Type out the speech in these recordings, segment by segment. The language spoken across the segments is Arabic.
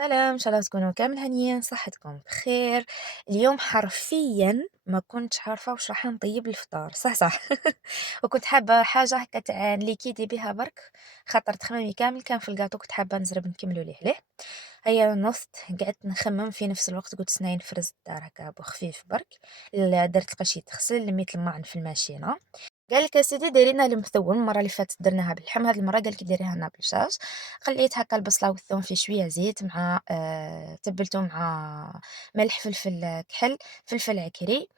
سلام، إن شاء الله تكونوا كامل هانيين، صحتكم بخير. اليوم حرفيًا ما كنتش عارفة واش راح نطيب للفطور، صح. وكنت حابة حاجة هكا تاع نليكيدي بها برك، خاطر تخمامي كامل كان في الجاتو كنت حابة نزرب نكملوا ليه عليه. هيا نضت قعدت نخمم في نفس الوقت قلت سنايا نفرز الدار هكا بخفيف برك. درت القش يتغسل لميت الماعن في الماشينة. قال لك اسيدي ديري لنا المثوم المره اللي فاتت درناها باللحم، هاد المره قال لك ديريها لنا بالدجاج. خليت هكا البصله والثوم في شويه زيت مع تبلته مع ملح فلفل كحل فلفل عكري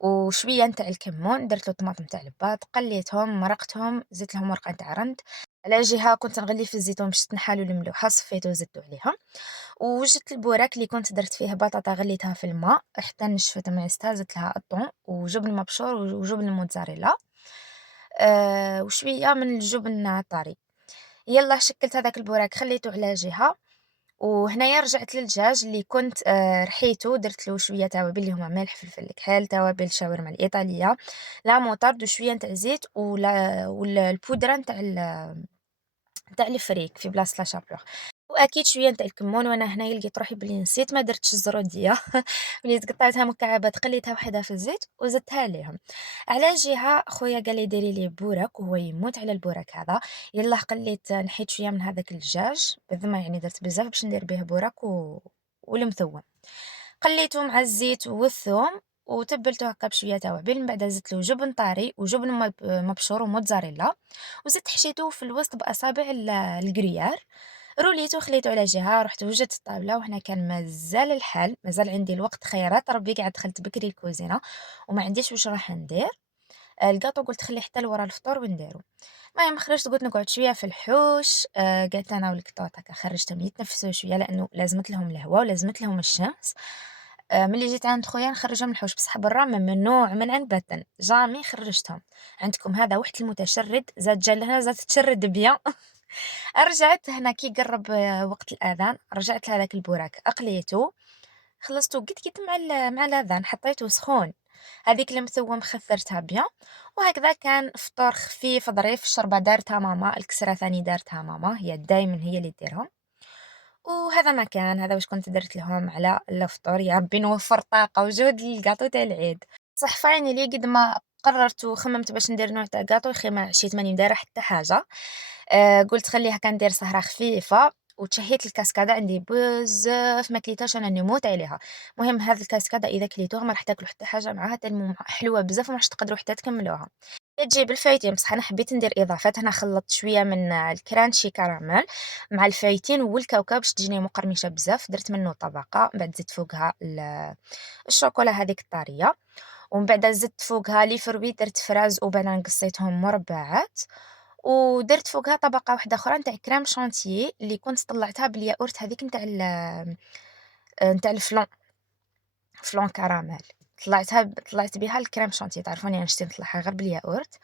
وشويه نتاع الكمون، درت له طماطم تاع الباط قليتهم مرقتهم زدت لهم ورقه تاع رند. على جهه كنت نغلي في الزيتون باش تنحالو الملوحه صفيته وزدته عليها. وجدت البوراك اللي كنت درت فيه بطاطا غليتها في الماء حتى نشفت معستها زدت لها الطون وجبن مبشور وجبن موتزاريلا. وشوية من الجبن الطري. يلاه شكلت هذاك البوراك خليته على جهة، وهنايا رجعت للدجاج اللي كنت رحيته درت له شوية توابل اللي هما ملح فلفل كحل توابل الشاورما الإيطالية لا موطرد وشوية نتاع زيت البودرة نتاع الفريك في بلاصة لاشابور، وأكيد شوية نتاع الكمون. وأنا هنايا لقيت روحي بلي نسيت ما درتش الزرودية وليت قطعتها مكعبات قليتها وحدها في الزيت وزدتها عليهم. على جهة خويا قال لي ديري لي بوراك وهو يموت على البوراك هذا. يلاه قليت نحيت شوية من هذاك الدجاج بالذمة يعني درت بزاف باش ندير به بوراك والمثوم قليته مع الزيت والثوم وتبلته هكا بشوية توابل، من بعد زدت له جبن طاري وجبن مبشور وموتزاريلا وزدت حشيته في الوسط بأصابع الجريار. روليته خليته على جهة رحت وجدت الطاولة وهنا كان مازال الحال مازال عندي الوقت خيرات ربي قاعد دخلت بكري الكوزينة وما عنديش واش راح ندير. الكاطو قلت خليه حتى لورا الفطور ونديرو. المهم خرجت قلت نقعد شوية في الحوش قعدت أنا والقطوط هكا خرجتهم يتنفسوا شوية لأنه لازمت لهم الهواء ولازمت لهم الشمس. ملي جيت عند خويا نخرجهم الحوش بصح برا ممنوع منعا باتا جامي خرجتهم. عندكم هذا واحد المتشرد زاد جا لهنا زاد تشرد بيا. رجعت هنا كي قرب وقت الأذان رجعت لهذاك البوراك أقليته خلصته قد مع مع الأذان حطيته سخون. هذيك المثوم خثرتها بيان وهكذا كان فطور خفيف ظريف. الشربة دارتها ماما الكسرة ثاني دارتها ماما هي دايما هي اللي ديرهم. وهذا ما كان هذا واش كنت درت لهم على الفطور. يا ربي نوفر طاقة وجهد للكاطو تاع العيد. صح فاينلي قد ما قررت وخممت باش ندير نوع تاع كاطو يخي ما عشيت ماني دايره حتى حاجه. قلت خليها كندير سهره خفيفه وتشهيت الكاسكاده عندي بزاف ما كليتهاش انا نموت عليها. المهم هذه الكاسكاده اذا كليتوها ما راح تاكلوا حتى حاجه معاها تلمو حلوه بزاف وما راح تقدروا حتى تكملوها. تجي بالفايتين بصح انا حبيت ندير اضافات هنا خلطت شويه من الكرانشي كراميل مع الفايتين والكاوكاو باش تجيني مقرمشه بزاف درت منه طبقه من بعد زدت فوقها الشوكولا هذيك الطاريه ومن بعد زدت فوقها لي فروي درت فراز وبنان قصيتهم مربعات ودرت فوقها طبقة واحدة أخرى نتاع كريم شانتيي اللي كنت طلعتها بالياغورت هذيك نتاع نتاع الفلون فلون كراميل. طلعت بها الكريم شانتيي تعرفوني أنا نشتي نطلعها غير بالياغورت.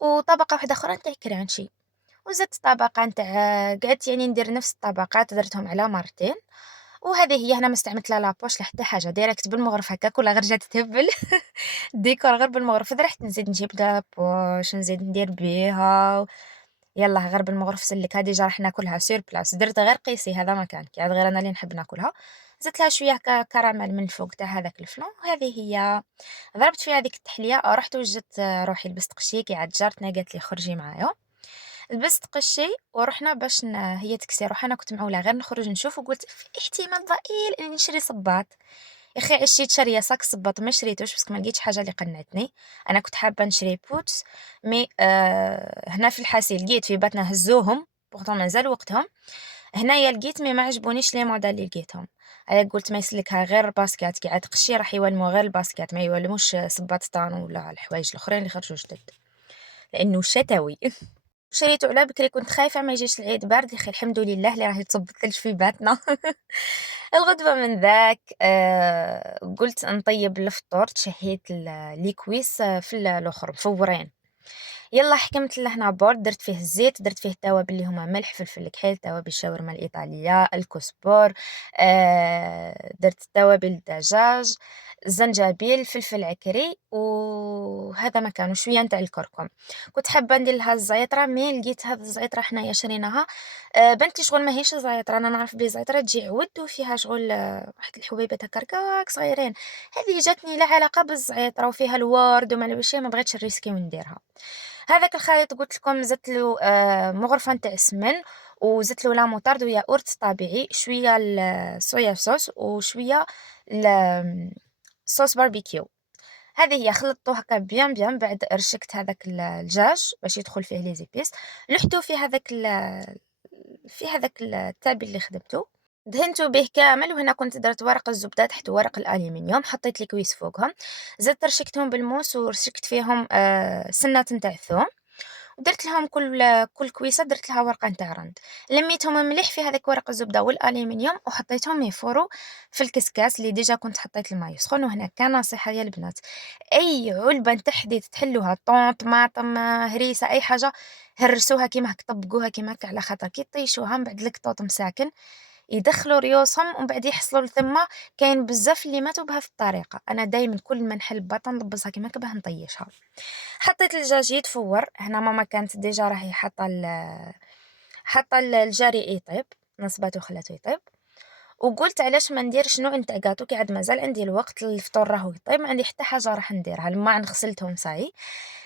وطبقة واحدة أخرى نتاع كرانشي وزدت طبقة نتاع قعدت يعني ندير نفس الطبقات درتهم على مرتين. وهذه هي هنا ما استعملت لا لابوش لا حتى حاجة ديريكت بالمغرف هكاك ولا غير جات تهبل. الديكور غير بالمغرف إذا رحت نزيد نجيب لابوش نزيد ندير بيها يلاه غير بالمغرف سلكها ديجا راح ناكلها سور بلاص درت غير قيسي هذا ما كان كي عاد غير أنا اللي نحب ناكلها. زدت لها شوية كراميل من الفوق تاع هذاك الفلون وهذه هي ضربت فيها هذيك التحلية رحت وجدت روحي لبست قشي كي عاد جارتنا قالت لي خرجي معايا. لبست قشي ورحنا باش هي تكسي روحها انا كنت معولة غير نخرج نشوف وقلت في احتمال ضئيل اني نشري صباط. يا اخي عشيت شاريه صاك صباط ما شريتوش بس ما لقيتش حاجه اللي قنعتني. انا كنت حابه نشري بوتس مي هنا في الحاسي لقيت في باتنا هزوهم بورتون مازال وقتهم. هنايا لقيت مي ما عجبونيش لي موديل اللي لقيتهم. انا قلت ما يسلكها غير باسكات كي عاد تقشي راح يولموا غير الباسكات ما يولموش صباط طانو ولا الحوايج الاخرين اللي خرجوا جدد لانه شتوي. شريته على بكري كنت خايفة ما يجيش العيد بارد يا أخي الحمد لله اللي راه يتصب الثلج في باتنا. الغدوة من ذاك قلت نطيب الفطور تشهيت الكويس في الآخر مفورين. يلا حكمت لهنا بورد، درت فيه الزيت، درت فيه التوابل اللي هما ملح، فلفل الكحيل، توابل الشاورما الإيطالية، الكزبر، درت توابل الدجاج، الزنجبيل، فلفل عكري، وهذا ما كان، وشوية نتاع الكركم. كنت حابة ندير لها الزعترة مي لقيت هاد الزعترة حنايا شريناها بانت لي شغل ماهيش زعترة، أنا نعرف بلي الزعترة تجي عود وفيها شغل واحد الحبيبات هكا ركاك صغيرين، هذه جاتني لا علاقة بالزعترة وفيها الورد وما على باليش، ما بغيتش نريسكي ونديرها. هذاك الخليط قلت لكم زدت له مغرفة نتاع السمن، وزدت له لا موطارد وياغورت طبيعي، شوية الصويا صوص وشوية صوص باربيكيو. هذه هي خلطته هكا بيان بيان، بعد رشكت هذاك الدجاج باش يدخل فيه لي زيبيس، لحتو في هذاك التابل اللي خدمته، دهنته به كامل. وهنا كنت درت ورق الزبدة تحت ورق الألمنيوم، حطيت الكويس فوقهم، زدت رشكتهم بالموس ورشكت فيهم سنات نتاع الثوم، ودرت لهم كل كويسة درت لها ورقة نتاع رند، لميتهم مليح في هذاك ورق الزبدة والألمنيوم وحطيتهم يفوروا في الكسكاس اللي ديجا كنت حطيت الماء يسخن. وهنا كان نصيحة يا البنات، أي علبة نتاع حديد تحلوها طون طماطم هريسة أي حاجة، هرسوها كيما هاك، طبقوها كيما هاك، على خاطر كي طيشوها من بعد الكطوط مساكن يدخلوا ريوسهم ومن بعد يحصلوا لثما. كاين بزاف اللي ماتوا بهذه الطريقة، أنا دايما كل ما نحل بطة نلبسها كيما هاك باه نطيشها. حطيت الدجاج يتفور، هنا ماما كانت ديجا راهي حاطة الجاري يطيب، نصباتو وخلاتو يطيب، وقلت علاش ما نديرش نوع نتاع كاطو كي عاد مازال عندي الوقت، الفطور راهو يطيب، ما عندي حتى حاجة راح نديرها، الماء غسلتهم صاي.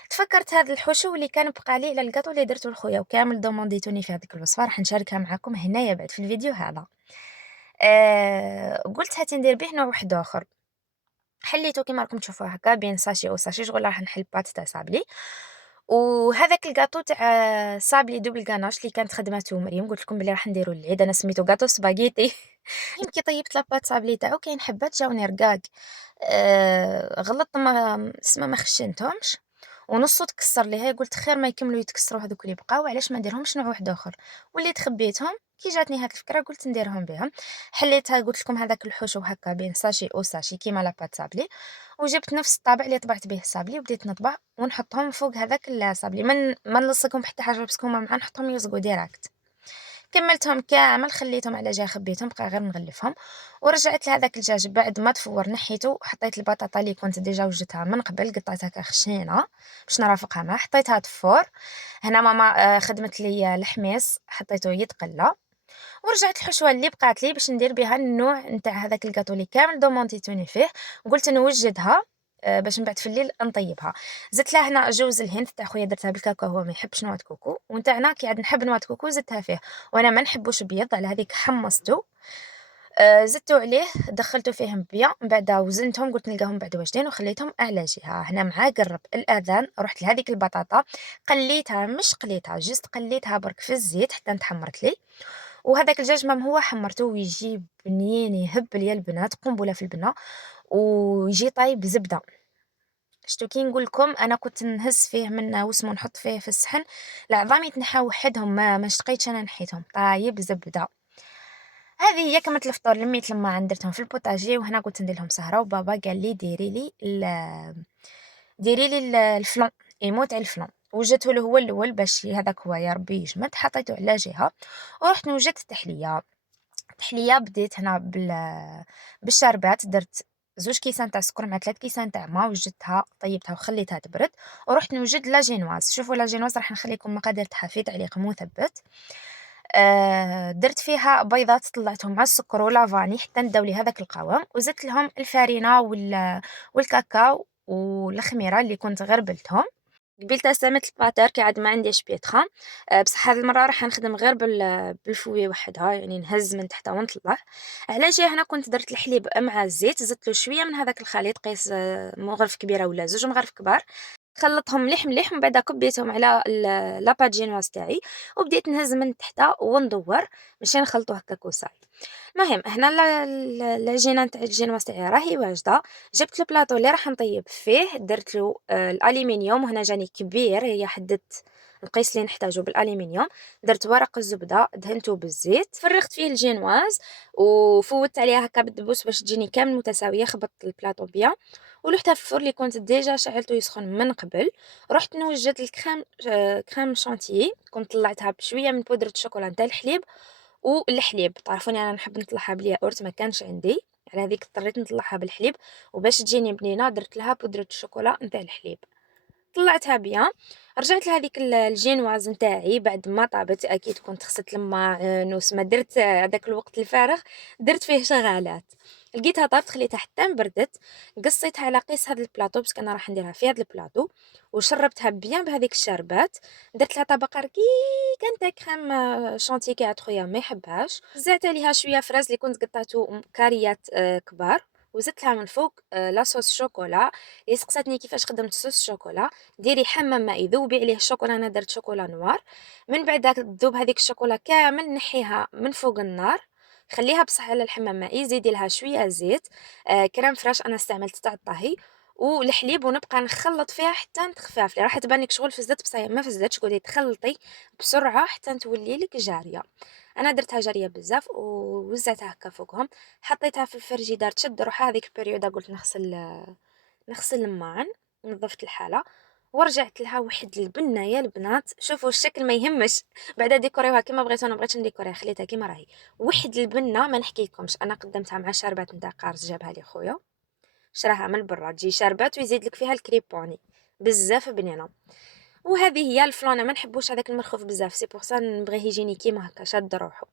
تفكرت هذا الحشو اللي كان بقى لي على الكاطو اللي درتو لخويا وكامل دومونديتوني في هذيك الوصفة، راح نشاركها معكم هنايا بعد في الفيديو هذا. قلت هاتي ندير به نوع واحد اخر، حليته كيما راكم تشوفوه هكا بين ساشي او ساشي، شغل راح نحل بات تاع صابلي. وهذاك الكاطو تاع صابلي دوبل غاناش اللي كانت خدمته مريم، قلت لكم بلي راح نديرو العيد، انا سميتو كاطو سباغيتي. المهم كي طيبت لاباط صابلي تاعو كاين حبات جاوني رقاق، غلطت ما خشنتهمش ونصو تكسر لي، هاي قلت خير ما يكملوا يتكسروا هذوك اللي بقاو، علاش ما نديرهمش نوع واحد اخر. وليت خبيتهم، كي جاتني هاد الفكره قلت نديرهم بهم. حليتها قلت لكم هذاك الحشو هكا بين ساشي او ساشي كيما لاباط صابلي، وجبت نفس الطابع اللي طبعت به الصابلي وبديت نطبع ونحطهم فوق هذاك الصابلي، ما نلصقهم حتى حاجه بس هما مع نحطهم يلصقوا ديراكت. كملتهم كامل خليتهم على جهه، خبيتهم بقى غير نغلفهم. ورجعت لهذاك الدجاج بعد ما تفور نحيته، حطيت البطاطا اللي كنت ديجا وجدتها من قبل قطعتها كخشينه باش نرافقها معاه، حطيتها تفور. هنا ماما خدمت لي الحميص حطيته يتقلى، ورجعت الحشوه اللي بقات لي باش ندير بها النوع نتاع هذاك الكاطو اللي كامل دومونتيتوني فيه، وقلت نوجدها باش من بعد في الليل نطيبها. زدت لها هنا جوز الهند تاع خويا درتها بالكاكاو، هو ما يحبش نوع كوكو، ونتاعنا كي عاد نحب نوع كوكو زدتها فيه، وانا ما نحبوش بيض على هذيك حمصته. زدتو عليه دخلتو فيهم بيان، من بعد وزنتهم قلت نلقاهم بعد واجدين وخليتهم على جهه. هنا مع قرب الاذان رحت لهذيك البطاطا قليتها، مش قليتها جست قليتها برك في الزيت حتى تحمرت لي. وهذاك الدجاج مام هو حمرته ويجي بنين يهبل يا البنات قنبله في البنه، ويجي طايب زبده. شتو كي نقول لكم انا كنت نهز فيه من وسمو نحط فيه في الصحن، العظام يتنحى وحدهم، ما شقيتش انا نحيتهم طايب زبده. هذه هي كملت الفطور، لميت لما درتهم في البوطاجي، وهنا قلت ندير لهم سهره. وبابا قال لي ديري لي الفلان، يموت على الفلان. وجدته له هو الاول باش هذاك هو يا ربي يجمد، حطيته على جهه ورحت وجدت التحليه بديت هنا بالشربات، درت 2 كيسان تاع السكر مع 3 كيسان تاع ما، وجدتها طيبتها وخليتها تبرد. ورحت نوجد لا جينواز، شوفوا لا جينواز راح نخليكم مقادير تاعها في تعليق مثبت. درت فيها بيضات طلعتهم مع السكر واللافاني حتى نداو لي هذاك القوام، وزدت لهم الفارينه والكاكاو والخميره اللي كنت غربلتهم. قبيلتها استعملت الباتر كي عاد ما عنديش بيتخا، بصح هذه المره راح نخدم غير بالفويه وحدها، يعني نهز من تحت ونطلع. على جهه هنا كنت درت الحليب مع الزيت، زدت له شويه من هذاك الخليط، قيس مغرف كبيره ولا 2 مغارف كبار، خلطهم مليح مليح، ومن بعد كبيتهم على لاباط جينواز تاعي وبديت نهز من تحت وندور ماشي نخلطو هكاك وصاي. المهم هنا العجينه نتاع الجينواز تاعي راهي واجده، جبت البلاطو اللي راح نطيب فيه، درت له الالومنيوم، وهنا جاني كبير، هي حددت القيس اللي نحتاجو بالالومنيوم. درت ورق الزبده دهنته بالزيت، فرغت فيه الجينواز وفوت عليها هكا بالدبوس باش تجيني كامل متساويه، خبطت البلاطو بيان ولوحتها في الفرن اللي كنت ديجا شعلته يسخن من قبل. رحت نوجد الكريم كريم شانتيي، كنت طلعتها بشويه من بودره الشوكولا نتاع الحليب والحليب. تعرفوني انا نحب نطلعها بالياغورت، ما كانش عندي، على هذيك اضطريت نطلعها بالحليب، وباش تجيني بنينه درت لها بودره الشوكولا نتاع الحليب. طلعتها بيان، رجعت لهذيك الجينواز نتاعي بعد ما طابت، اكيد كنت خسرت الماعن وسما درت هذاك الوقت الفارغ درت فيه شغالات. لقيتها طابت، خليتها حتى بردت، قصيتها على قيس هذا البلاطو باسكو انا راح نديرها في هذا البلاطو، وشربتها بيان بهذيك الشربات. درت لها طبقه رقيقه نتاع كريم شونتي كي عاد خويا ما يحبهاش، زعت عليها شويه فرز اللي كنت قطعته كاريات كبار، وزدت لها من فوق لاصوص شوكولا اللي سقساتني كيفاش خدمت صوص شوكولا. ديري حمام ماء يذوبي عليه الشوكولا، انا درت شوكولا نوار. من بعد تذوب هذيك الشوكولا كامل، نحيها من فوق النار، خليها بصح على الحمام مائي، زيدي لها شويه زيت، كريم فريش انا استعملت تاع الطهي، والحليب، ونبقى نخلط فيها حتى تخفاف لي. راح تبان لك شغل فزت بصح ما فزتش، قولي تخلطي بسرعه حتى تولي لك جاريه. انا درتها جاريه بزاف ووزعتها هكا فوقهم، حطيتها في الفريجيدار تشد روحها. هذيك البريود قلت نغسل الماعن، نظفت الحالة ورجعت لها واحد البنة يا البنات. شوفوا الشكل ما يهمش، بعدا ديكوريوها كيما بغيتو، انا بغيتش نديكوريها خليتها كيما راهي. واحد البنة ما نحكي لكمش، انا قدمتها مع شربات نتاع قارص جابها لي خويا، شراها من برا، تجي شربات ويزيد لك فيها الكريبوني، بزاف بنينه. وهذه هي الفلانه، ما نحبوش هذاك المرخوف بزاف، سي بور سا نبغيه يجيني كيما هكا شاد روحو.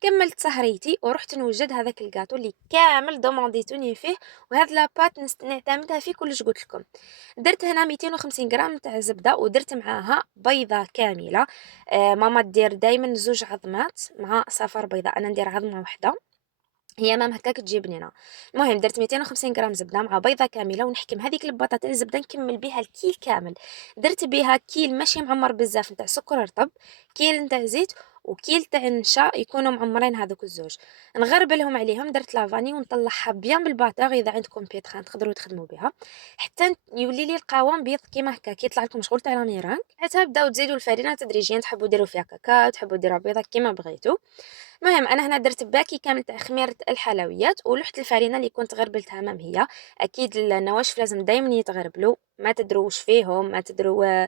كملت سهريتي ورحت نوجد هذاك الكاطو اللي كامل دومونديتوني فيه، وهاد لاباط نعتمدها في كلش قلت لكم. درت هنا 250 غرام تاع زبده، ودرت معاها بيضه كامله. ماما دير دائما زوج عظمات مع صفر بيضه، انا ندير عظمه واحده، هي مام هكاك تجي بنينه. المهم درت 250 غرام زبده مع بيضه كامله، ونحكم هذيك البطاطا تاع الزبده نكمل بها الكيل كامل. درت بها كيل ماشي معمر بزاف نتاع سكر رطب، كيل نتاع زيت، وكيل تاع نشا يكونوا معمرين هذوك الزوج. نغربلهم عليهم، درت لافاني ونطلعها بيان بالباتور، اذا عندكم بيتخان تقدروا تخدموا بها حتى يولي لي القوام بيض كيما هكا كي يطلع لكم شغل تاع رانيران. حتى تبداو تزيدوا الفرينه تدريجيا، تحبوا ديروا فيها كاكاو، تحبوا ديروا بيضه كيما بغيتو. المهم انا هنا درت باكي كامل تاع خميره الحلويات، ولحت الفرينه اللي كنت غربلتها مام هي. اكيد النواشف لازم دائما يتغربلوا، ما تدروش فيهم، ما تدروا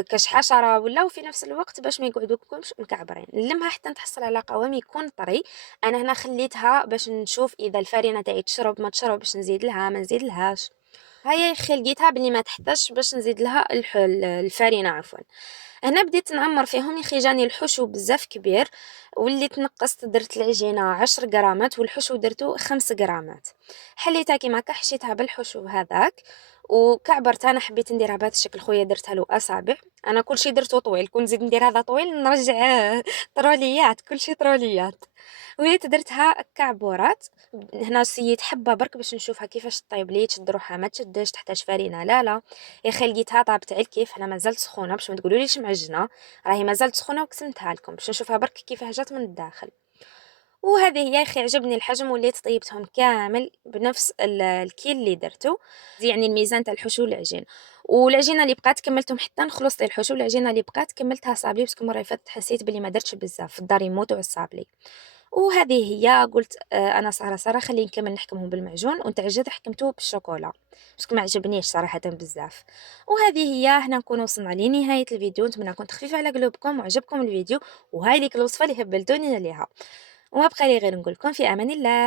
كاش حشره ولا، وفي نفس الوقت باش ما يقعدوكمش مكعبرين. نلمها حتى نتحصل على قوام يكون طري. انا هنا خليتها باش نشوف اذا الفرينه تاعي تشرب ما تشربش، نزيد لها ما نزيد لهاش. هيا يا اخي لقيتها بلي ما تحتاجش باش نزيد لها الفرينه عفوا. هنا بديت نعمر فيهم يا اخي، جاني الحشو بزاف كبير، وليت نقصت درت العجينه 10 غرامات والحشو درتو 5 غرامات. حليتها كيما هكا، حشيتها بالحشو هذاك وكعبرت. انا حبيت نديرها بهذا الشكل، خويا درتها له اصابع، انا كل شيء درته طويل، كون نزيد ندير هذا طويل نرجع طروليات، كل شيء طروليات. وليت درتها كعبورات. هنا سيت حبه برك باش نشوفها كيفاش طيب لي، تشد روحها ما تشدش، تحتاج فرينه لا لا. يا اخي لقيتها طابت على الكيف، انا مازالت سخونه باش ما تقولوليش معجنه، راهي مازالت سخونه وقسمتها لكم باش نشوفها برك كيفاه جات من الداخل. وهذه هي يا اخي عجبني الحجم، وليت طيبتهم كامل بنفس الكيل اللي درتو، يعني الميزان تاع الحشو والعجين. والعجينه اللي بقات كملتهم حتى نخلص لي الحشو، والعجينه اللي بقات كملتها صابلي باسكو المره اللي فاتت حسيت بلي ما درتش بزاف في الدار يموتوا على الصابلي. وهذه هي قلت انا صراحه خلي نكمل نحكمهم بالمعجون، ونتعجد حكمته بالشوكولا باسكو ما عجبنيش صراحه بزاف. وهذه هي، هنا نكون وصلنا لنهايه الفيديو، نتمنى كنت خفيفه على قلوبكم وعجبكم الفيديو، وهاي ليك الوصفه اللي هبلتوني عليها. وما بقى لي غير نقول لكم في امان الله.